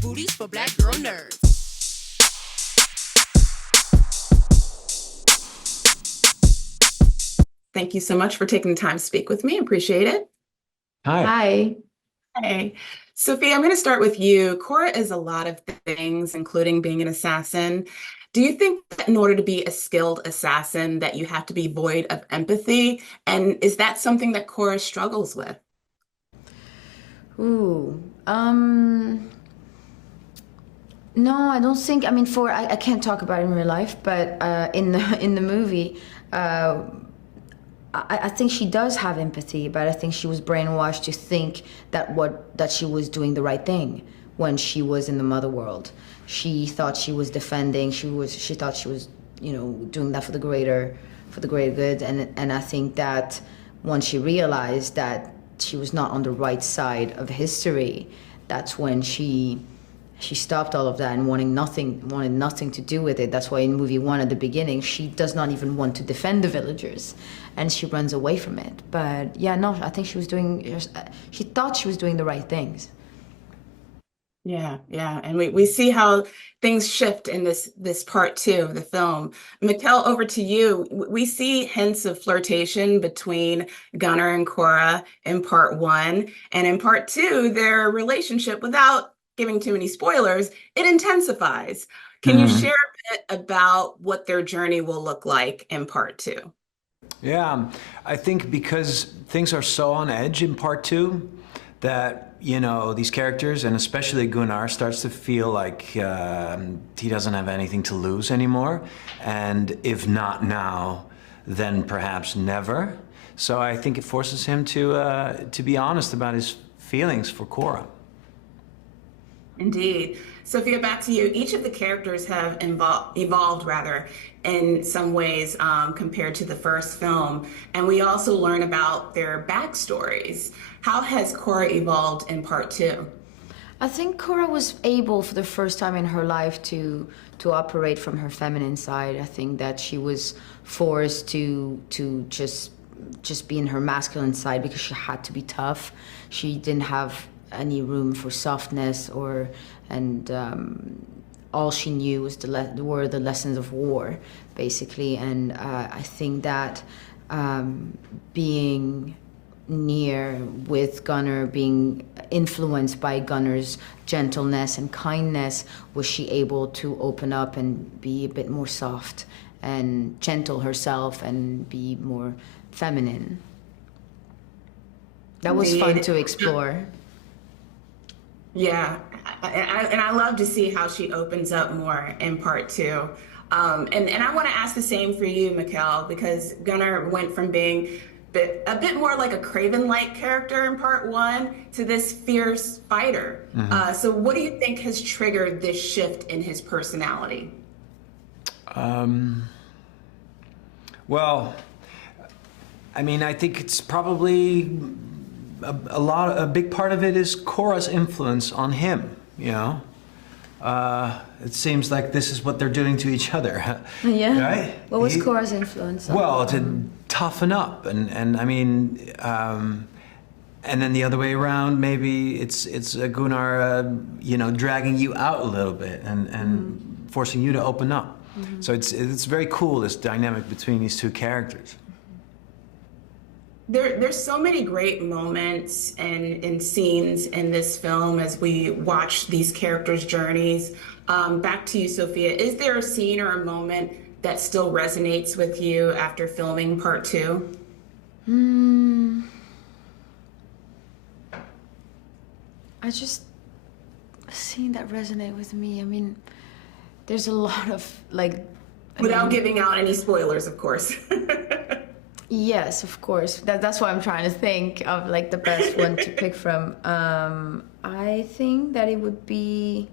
booties for black girl nerds. Thank you so much for taking the time to speak with me. Appreciate it. Hi. Hi. Hey, Sophia, I'm going to start with you. Kora is a lot of things, including being an assassin. Do you think that in order to be a skilled assassin that you have to be void of empathy? And is that something that Kora struggles with? Ooh. No, I don't think. I mean, I can't talk about it in real life, but in the movie, I think she does have empathy, but I think she was brainwashed to think that she was doing the right thing when she was in the mother world. She thought she was defending. She thought she was, doing that for the greater good. And I think that once she realized that she was not on the right side of history, that's when she stopped all of that and wanted nothing to do with it. That's why in movie one at the beginning, she does not even want to defend the villagers, and she runs away from it. But yeah, no, I think she thought she was doing the right things. Yeah, yeah. And we see how things shift in this part two of the film. Michiel, over to you. We see hints of flirtation between Gunnar and Kora in part one. And in part two, their relationship, without giving too many spoilers, it intensifies. Can you share a bit about what their journey will look like in part two? Yeah, I think because things are so on edge in part two that, these characters, and especially Gunnar, starts to feel like he doesn't have anything to lose anymore. And if not now, then perhaps never. So I think it forces him to be honest about his feelings for Kora. Indeed. Sophia, back to you. Each of the characters have evolved rather in some ways compared to the first film. And we also learn about their backstories. How has Kora evolved in part two? I think Kora was able for the first time in her life to operate from her feminine side. I think that she was forced to just be in her masculine side because she had to be tough. She didn't have any room for softness and all she knew was were the lessons of war, basically. And I think that being near with Gunnar, being influenced by Gunnar's gentleness and kindness, was she able to open up and be a bit more soft and gentle herself and be more feminine. That was fun to explore. Yeah, and I love to see how she opens up more in part two. And I want to ask the same for you, Michiel, because Gunnar went from being a bit more like a Craven-like character in part one to this fierce fighter. So what do you think has triggered this shift in his personality? Well, I mean, I think it's probably a big part of it is Kora's influence on him, It seems like this is what they're doing to each other. Yeah. Right? What was Kora's influence on Well, to toughen up, and I mean, and then the other way around, maybe it's Gunnar, dragging you out a little bit and forcing you to open up. So it's very cool, this dynamic between these two characters. There's so many great moments and scenes in this film as we watch these characters' journeys. Back to you, Sophia. Is there a scene or a moment that still resonates with you after filming part two? A scene that resonate with me. I mean, there's a lot of Without giving out any spoilers, of course. Yes, of course. That's why I'm trying to think of the best one to pick from. I think that it would be.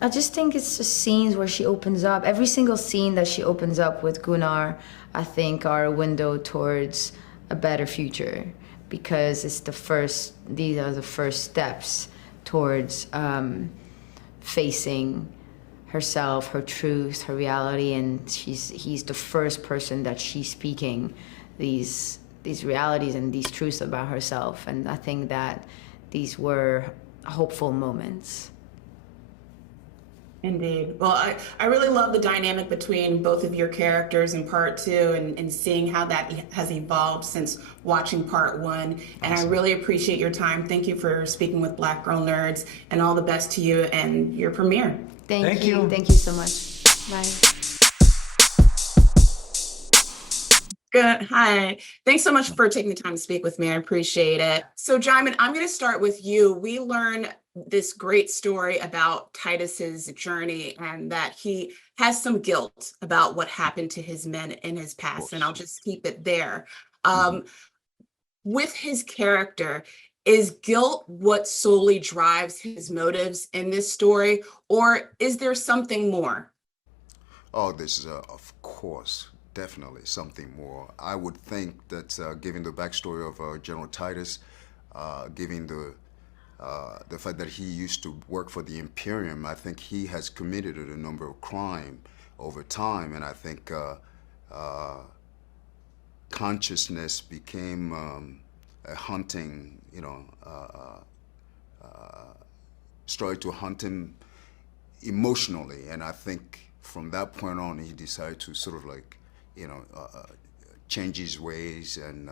I just think it's the scenes where she opens up. Every single scene that she opens up with Gunnar, I think, are a window towards a better future, because these are the first steps towards facing herself, her truth, her reality, and he's the first person that she's speaking these realities and these truths about herself. And I think that these were hopeful moments. Indeed. Well, I really love the dynamic between both of your characters in part two and seeing how that has evolved since watching part one. And I Awesome. really appreciate your time. Thank you for speaking with Black Girl Nerds, and all the best to you and your premiere. Thank you. Thank you so much. Bye. Good. Hi. Thanks so much for taking the time to speak with me. I appreciate it. So, Djimon, I'm going to start with you. We learn this great story about Titus's journey and that he has some guilt about what happened to his men in his past. And I'll just keep it there. With his character, is guilt what solely drives his motives in this story, or is there something more? Oh, this is, of course, definitely something more. I would think that given the backstory of General Titus, given the fact that he used to work for the Imperium, I think he has committed a number of crimes over time, and I think consciousness became a hunting, started to hunt him emotionally, and I think from that point on, he decided to sort of like, change his ways, and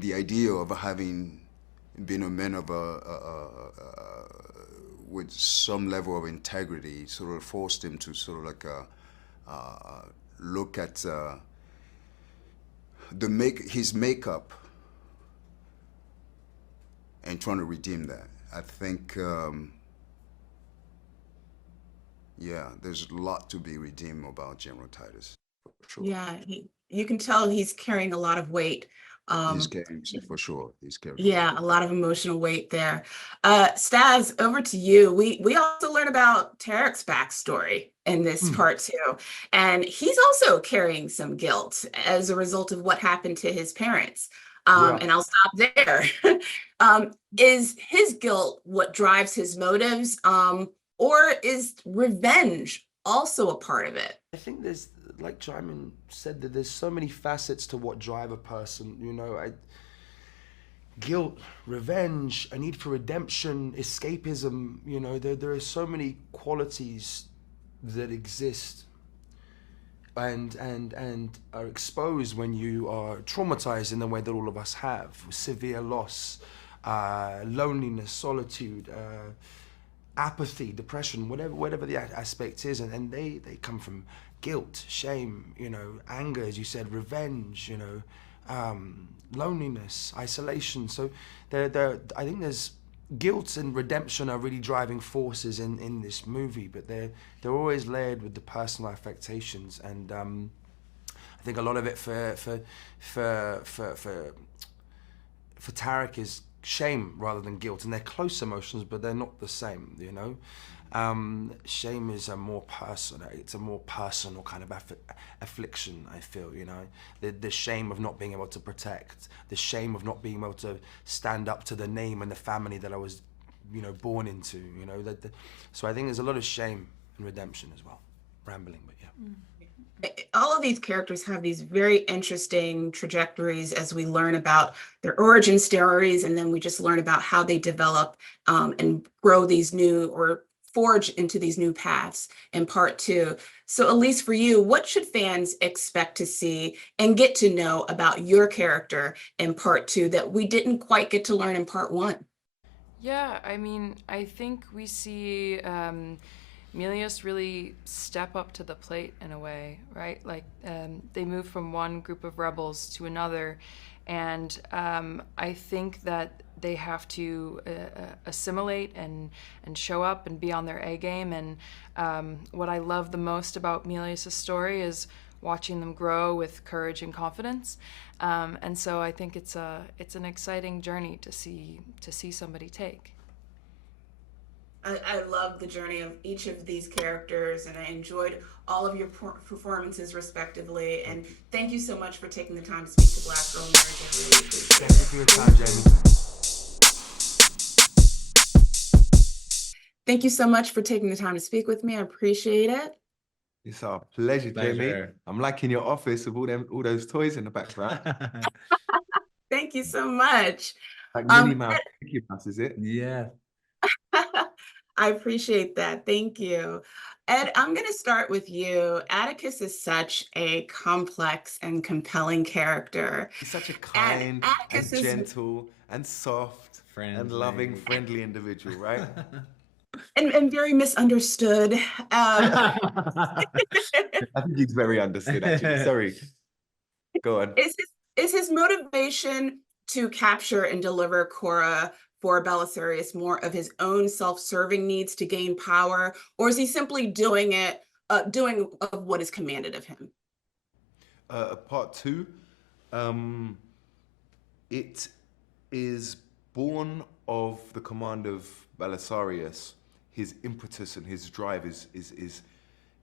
the idea of having been a man of with some level of integrity sort of forced him to sort of like look at his makeup and trying to redeem that. I think. Yeah, there's a lot to be redeemed about General Titus, for sure. Yeah, you can tell he's carrying a lot of weight. He's carrying, for sure. He's carrying. Yeah, a lot of emotional weight there. Staz, over to you. We also learn about Tarek's backstory in this part too, and he's also carrying some guilt as a result of what happened to his parents. And I'll stop there. Is his guilt what drives his motives, or is revenge also a part of it? I think there's, like Djimon said, that there's so many facets to what drive a person. Guilt, revenge, a need for redemption, escapism. There are so many qualities that exist and are exposed when you are traumatized in the way that all of us have, with severe loss, loneliness, solitude, apathy, depression, whatever the aspect is, and they come from guilt, shame, anger, as you said, revenge, loneliness, isolation. So I think there's guilt and redemption are really driving forces in this movie, but they're always layered with the personal affectations, and I think a lot of it for Tarek is shame rather than guilt, and they're close emotions, but they're not the same. Shame is a more personal. It's a more personal kind of affliction. I feel, the shame of not being able to protect, the shame of not being able to stand up to the name and the family that I was, born into. So I think there's a lot of shame and redemption as well. Rambling, but yeah. All of these characters have these very interesting trajectories as we learn about their origin stories, and then we just learn about how they develop and grow these new, or forge into these new paths in part two. So Elise, for you, what should fans expect to see and get to know about your character in part two that we didn't quite get to learn in part one? Yeah, I think we see Melas really step up to the plate in a way, right? Like they move from one group of rebels to another, and I think that they have to assimilate and show up and be on their A game. And what I love the most about Melas' story is watching them grow with courage and confidence. And so I think it's an exciting journey to see somebody take. I love the journey of each of these characters, and I enjoyed all of your performances respectively. And thank you so much for taking the time to speak to Black Girl Nerds. I really appreciate it. Thank you for your time, Jamie. Thank you so much for taking the time to speak with me. I appreciate it. It's our pleasure, Jamie. I'm liking your office with all those toys in the background. Thank you. Thank you so much. Like Minnie Um, Mouse, Mickey Mouse, is it? Yeah. I appreciate that. Thank you. Ed, I'm going to start with you. Atticus is such a complex and compelling character. He's such a And kind Atticus and is gentle and soft and loving, friendly individual, right? and very misunderstood. I think he's very understood, actually. Sorry. Go on. Is his motivation to capture and deliver Kora for Belisarius more of his own self-serving needs to gain power, or is he simply doing of what is commanded of him? Part two, it is born of the command of Belisarius. His impetus and his drive is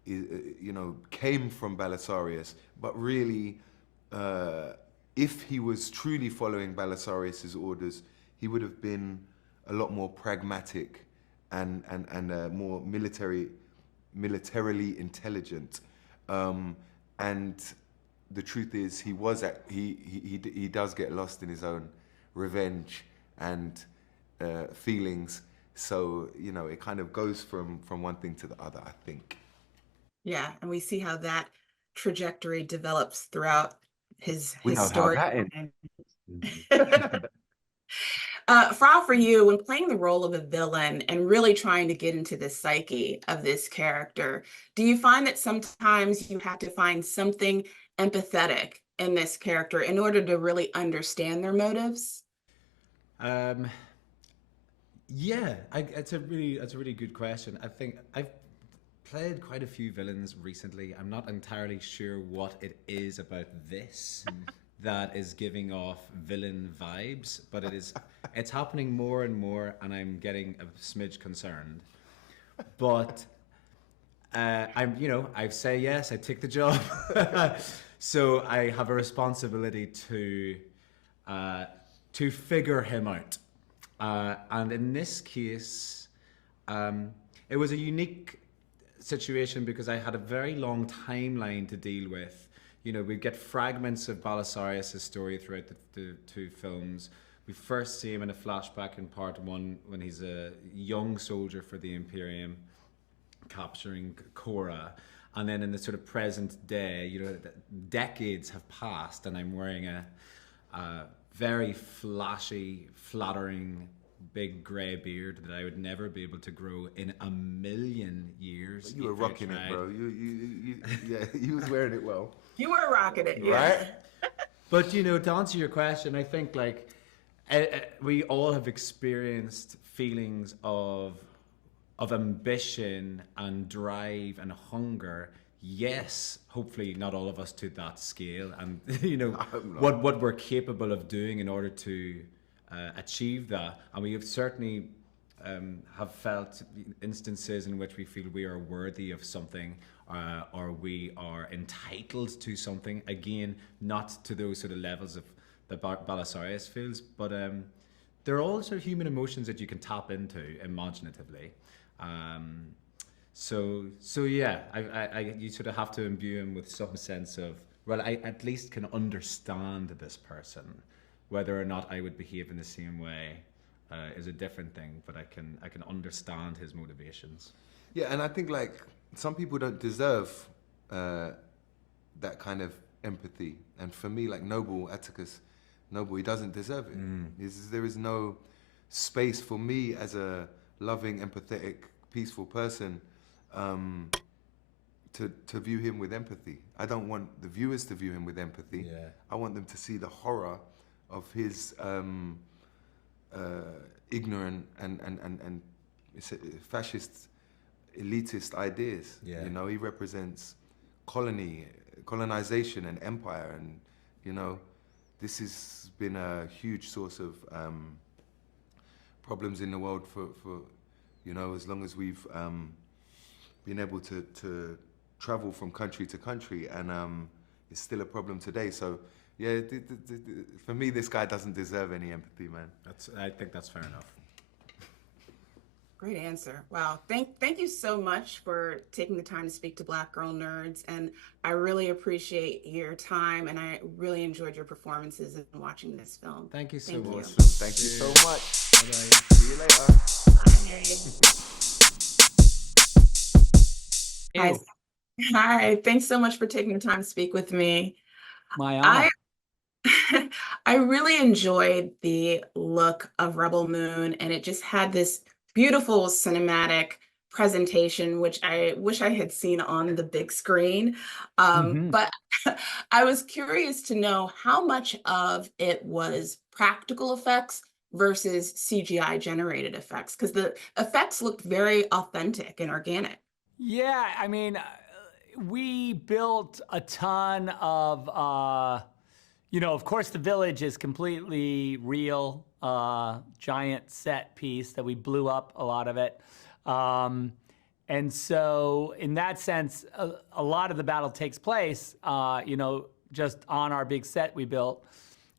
you know, came from Belisarius, but really, if he was truly following Belisarius's orders, he would have been a lot more pragmatic and more militarily intelligent. And the truth is, he does get lost in his own revenge and feelings. So, you know, it kind of goes from one thing to the other, I think. Yeah, and we see how that trajectory develops throughout his We know how story. that ends. Fra, for you, when playing the role of a villain and really trying to get into the psyche of this character, do you find that sometimes you have to find something empathetic in this character in order to really understand their motives? Yeah, it's a really good question. I think I've played quite a few villains recently. I'm not entirely sure what it is about this that is giving off villain vibes, but it's happening more and more, and I'm getting a smidge concerned. But I say yes, I take the job. So I have a responsibility to figure him out. And in this case, it was a unique situation because I had a very long timeline to deal with. You know, we get fragments of Belisarius' story throughout the two films. We first see him in a flashback in part one when he's a young soldier for the Imperium, capturing Kora. And then in the sort of present day, you know, decades have passed and I'm wearing a very flashy, flattering, big grey beard that I would never be able to grow in a million years. You were rocking it, bro. You was wearing it well. You were rocking it, yeah. Right? But, you know, to answer your question, I think, like, we all have experienced feelings of ambition and drive and hunger. Yes, hopefully not all of us to that scale, and you know what we're capable of doing in order to achieve that. And we have certainly have felt instances in which we feel we are worthy of something, or we are entitled to something. Again, not to those sort of levels of that Belisarius feels, but they're all sort of human emotions that you can tap into imaginatively. So yeah, you sort of have to imbue him with some sense of, well, I at least can understand this person. Whether or not I would behave in the same way is a different thing, but I can understand his motivations. Yeah, and I think like some people don't deserve that kind of empathy. And for me, like Atticus Noble, he doesn't deserve it. There is no space for me as a loving, empathetic, peaceful person to view him with empathy. I don't want the viewers to view him with empathy. Yeah. I want them to see the horror of his ignorant and fascist, elitist ideas. Yeah. You know, he represents colonization and empire, and you know, this has been a huge source of problems in the world for you know, as long as we've been able to travel from country to country, and it's still a problem today. So yeah, for me, this guy doesn't deserve any empathy, man. I think that's fair enough. Great answer. Wow. Thank you so much for taking the time to speak to Black Girl Nerds. And I really appreciate your time, and I really enjoyed your performances in watching this film. Thank you so Thank you. much. Thank you so much. Bye-bye. See you later. Hi. Hi. Thanks so much for taking the time to speak with me. My honor. I really enjoyed the look of Rebel Moon, and it just had this beautiful cinematic presentation, which I wish I had seen on the big screen. But I was curious to know how much of it was practical effects versus CGI generated effects, because the effects looked very authentic and organic. Yeah, I mean, we built a ton of, of course, the village is completely real, giant set piece that we blew up a lot of it. And so in that sense, a lot of the battle takes place, just on our big set we built.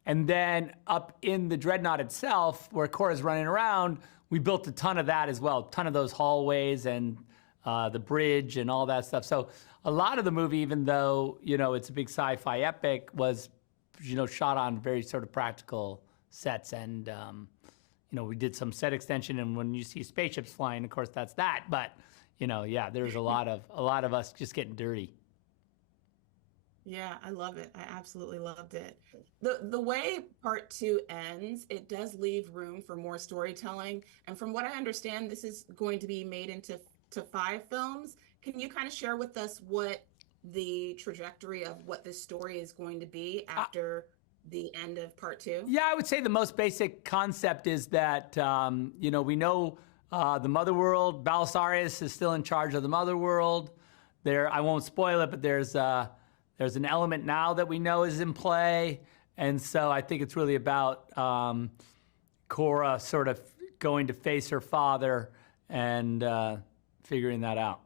And then up in the Dreadnought itself, where Kora's running around, we built a ton of that as well, a ton of those hallways and the bridge and all that stuff. So a lot of the movie, even though, it's a big sci-fi epic, was, shot on very sort of practical sets. And, we did some set extension, and when you see spaceships flying, of course, that's that. But, there's a lot of us just getting dirty. Yeah, I love it. I absolutely loved it. The way part 2 ends, it does leave room for more storytelling. And from what I understand, this is going to be made into 5 films. Can you kind of share with us what the trajectory of what this story is going to be after the end of part 2? Yeah, I would say the most basic concept is that, we know the Mother World, Belisarius is still in charge of the Mother World. I won't spoil it, but there's an element now that we know is in play. And so I think it's really about Kora sort of going to face her father and figuring that out.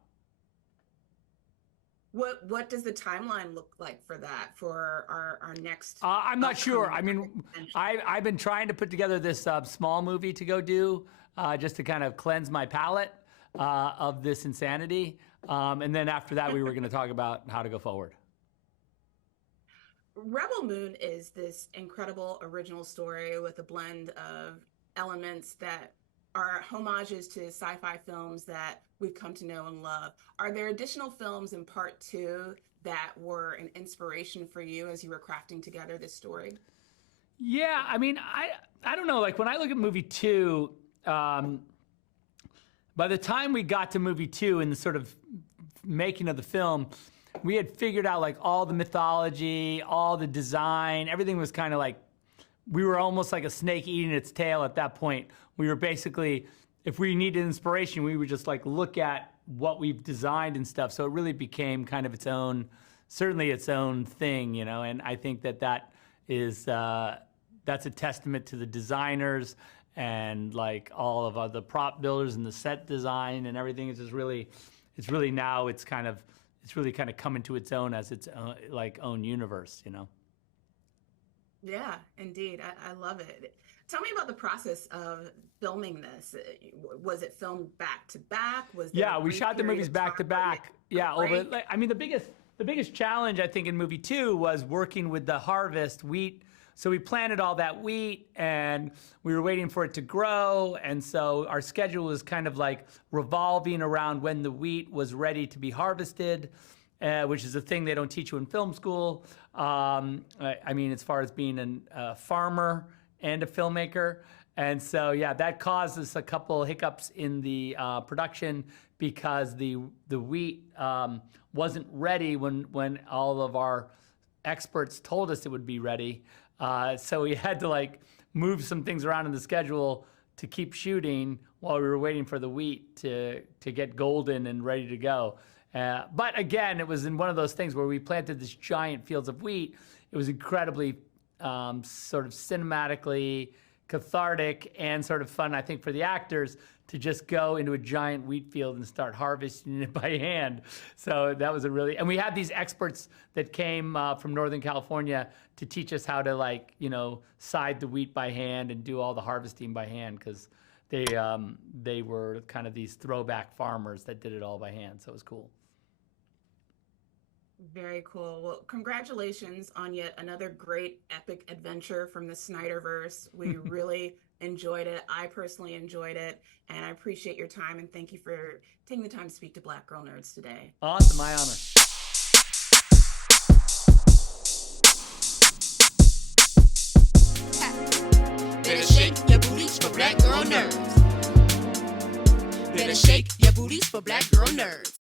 What does the timeline look like for that, for our next? I'm not sure. I mean, I've been trying to put together this small movie to go do just to kind of cleanse my palate of this insanity. And then after that, we were going to talk about how to go forward. Rebel Moon is this incredible original story with a blend of elements that are homages to sci-fi films that we've come to know and love. Are there additional films in part 2 that were an inspiration for you as you were crafting together this story? Yeah, I mean, I don't know. Like when I look at movie 2, by the time we got to movie 2 in the sort of making of the film, we had figured out like all the mythology, all the design, everything was kind of like, we were almost like a snake eating its tail at that point. We were basically, if we needed inspiration, we would just like look at what we've designed and stuff. So it really became kind of its own, certainly its own thing, and I think that is, that's a testament to the designers and like all of the prop builders and the set design and everything. It's just really, it's really kind of coming to its own as its own, own universe, Yeah, indeed. I love it. Tell me about the process of filming this. Was it filmed back to back? Yeah, we shot the movies back to back. Yeah, the biggest challenge I think in movie 2 was working with the harvest wheat. So we planted all that wheat and we were waiting for it to grow. And so our schedule was kind of like revolving around when the wheat was ready to be harvested, which is a thing they don't teach you in film school. I mean, as far as being a farmer and a filmmaker. And so, yeah, that caused us a couple hiccups in the production because the wheat wasn't ready when all of our experts told us it would be ready. So we had to like move some things around in the schedule to keep shooting while we were waiting for the wheat to get golden and ready to go. But again, it was in one of those things where we planted this giant fields of wheat. It was incredibly sort of cinematically cathartic and sort of fun, I think, for the actors to just go into a giant wheat field and start harvesting it by hand. So that was and we had these experts that came from Northern California to teach us how to side the wheat by hand and do all the harvesting by hand, because they were kind of these throwback farmers that did it all by hand. So it was cool. Very cool. Well, congratulations on yet another great epic adventure from the Snyderverse. We really enjoyed it. I personally enjoyed it, and I appreciate your time, and thank you for taking the time to speak to Black Girl Nerds today. Awesome. My honor. Better shake your booties for Black Girl Nerds. Better shake your booties for Black Girl Nerds.